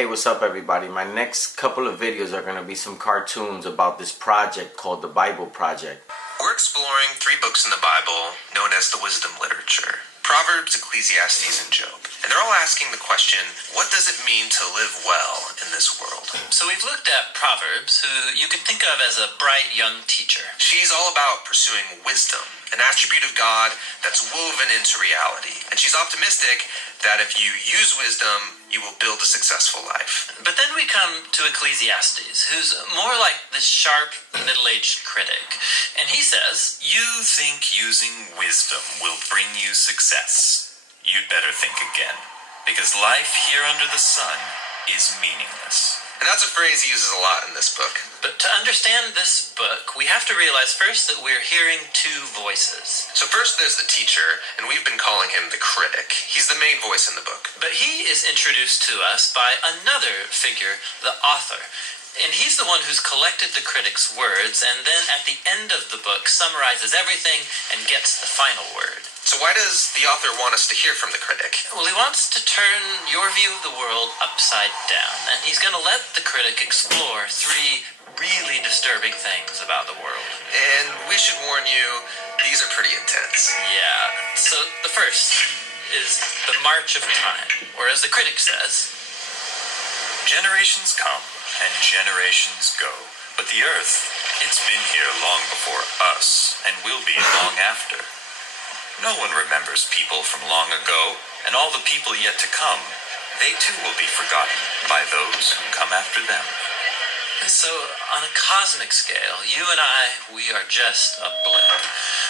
Hey, what's up everybody? My next couple of videos are going to be some cartoons about this project called the Bible Project. We're exploring 3 books in the Bible known as the wisdom literature: Proverbs, Ecclesiastes, and Job. And they're all asking the question, what does it mean to live well in this world? So we've looked at Proverbs, who you could think of as a bright young teacher. She's all about pursuing wisdom, an attribute of God that's woven into reality. And she's optimistic that if you use wisdom, you will build a successful life. But then we come to Ecclesiastes, who's more like this sharp, middle-aged critic. And he says, "You think using wisdom will bring you success. You'd better think again, because life here under the sun is meaningless." And that's a phrase he uses a lot in this book. But to understand this book, we have to realize first that we're hearing 2 voices. So first there's the teacher, and we've been calling him the critic. He's the main voice in the book. But he is introduced to us by another figure, the author. And he's the one who's collected the critic's words, and then at the end of the book summarizes everything and gets the final word. So why does the author want us to hear from the critic? Well, he wants to turn your view of the world upside down, and he's going to let the critic explore 3 really disturbing things about the world. And we should warn you, these are pretty intense. Yeah, so the first is the march of time, or as the critic says, "Generations come and generations go, but the earth, it's been here long before us and will be long after. No one remembers people from long ago, and all the people yet to come, they too will be forgotten by those who come after them." So, on a cosmic scale, you and I, we are just a blip.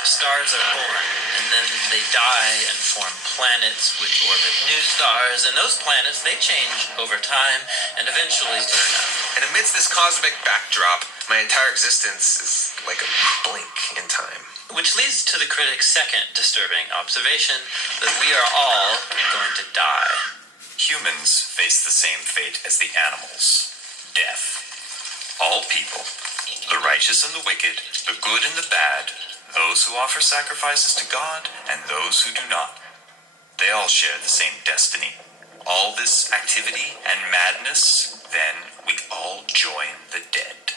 Stars are born, and then they die and form planets which orbit new stars, and those planets, they change over time and eventually burn up. And amidst this cosmic backdrop, my entire existence is like a blink in time. Which leads to the critic's second disturbing observation, that we are all going to die. Humans face the same fate as the animals: death. All people, the righteous and the wicked, the good and the bad, those who offer sacrifices to God and those who do not, they all share the same destiny. All this activity and madness, then we all join the dead.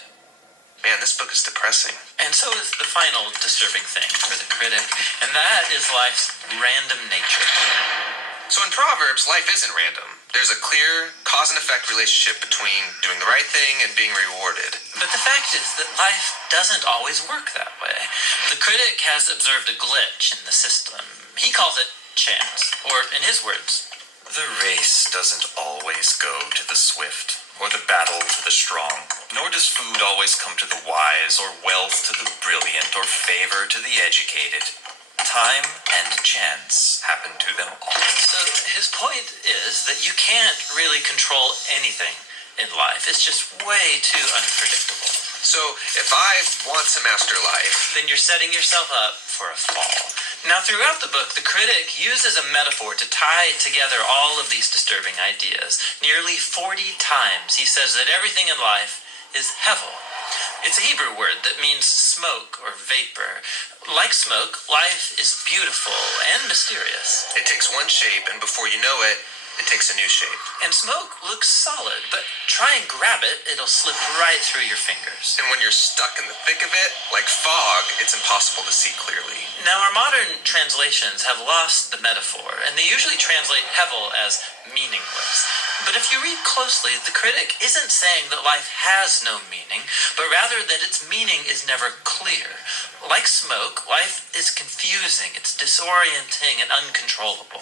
Man, this book is depressing. And so is the final disturbing thing for the critic, and that is life's random nature. So in Proverbs, life isn't random. There's a clear cause and effect relationship between doing the right thing and being rewarded. But the fact is that life doesn't always work that way. The critic has observed a glitch in the system. He calls it chance, or in his words, "The race doesn't always go to the swift, or the battle to the strong, nor does food always come to the wise, or wealth to the brilliant, or favor to the educated. Time and chance happen to them all." So his point is that you can't really control anything in life. It's just way too unpredictable. So if I want to master life, Then you're setting yourself up for a fall. Now, throughout the book, the critic uses a metaphor to tie together all of these disturbing ideas. Nearly 40 times he says that everything in life is hevel. It's a Hebrew word that means smoke or vapor. Like smoke, life is beautiful and mysterious. it takes one shape, and before you know it, it takes a new shape. And smoke looks solid, but try and grab it, it'll slip right through your fingers. And when you're stuck in the thick of it, like fog, it's impossible to see clearly. Now, our modern translations have lost the metaphor, and they usually translate hevel as meaningless. But if you read closely, the critic isn't saying that life has no meaning, but rather that its meaning is never clear. Like smoke, life is confusing, it's disorienting and uncontrollable.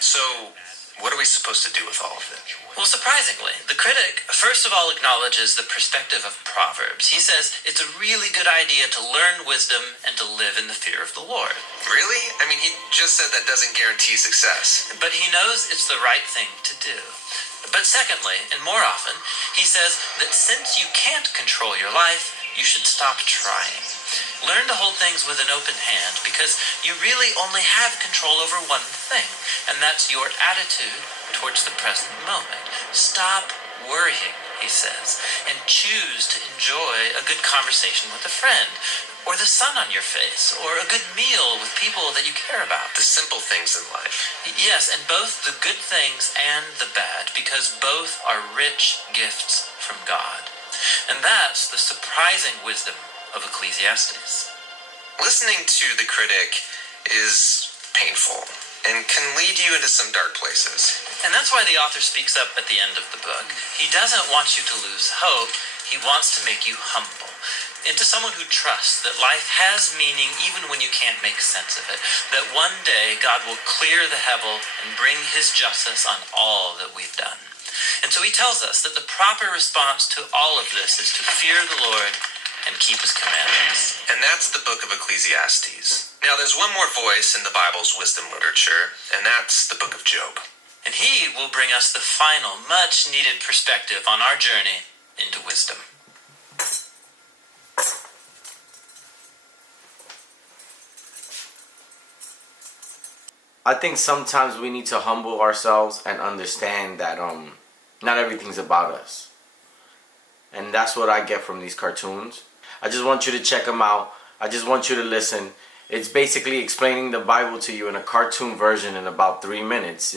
So what are we supposed to do with all of it? Well, surprisingly, the critic first of all acknowledges the perspective of Proverbs. He says it's a really good idea to learn wisdom and to live in the fear of the Lord. Really? I mean, he just said that doesn't guarantee success. But he knows it's the right thing to do. But secondly, and more often, he says that since you can't control your life, you should stop trying. Learn to hold things with an open hand, because you really only have control over one thing, and that's your attitude towards the present moment. Stop worrying, he says, and choose to enjoy a good conversation with a friend, or the sun on your face, or a good meal with people that you care about. The simple things in life. Yes, and both the good things and the bad, because both are rich gifts from God. And that's the surprising wisdom of Ecclesiastes. Listening to the critic is painful and can lead you into some dark places. And that's why the author speaks up at the end of the book. He doesn't want you to lose hope. He wants to make you humble into someone who trusts that life has meaning even when you can't make sense of it. That one day God will clear the hevel and bring his justice on all that we've done. And so he tells us that the proper response to all of this is to fear the Lord and keep his commandments. And that's the book of Ecclesiastes. Now there's one more voice in the Bible's wisdom literature, and that's the book of Job. And he will bring us the final, much needed perspective on our journey into wisdom. I think sometimes we need to humble ourselves and understand that not everything's about us. And that's what I get from these cartoons. I just want you to check them out. I just want you to listen. It's basically explaining the Bible to you in a cartoon version in about 3 minutes.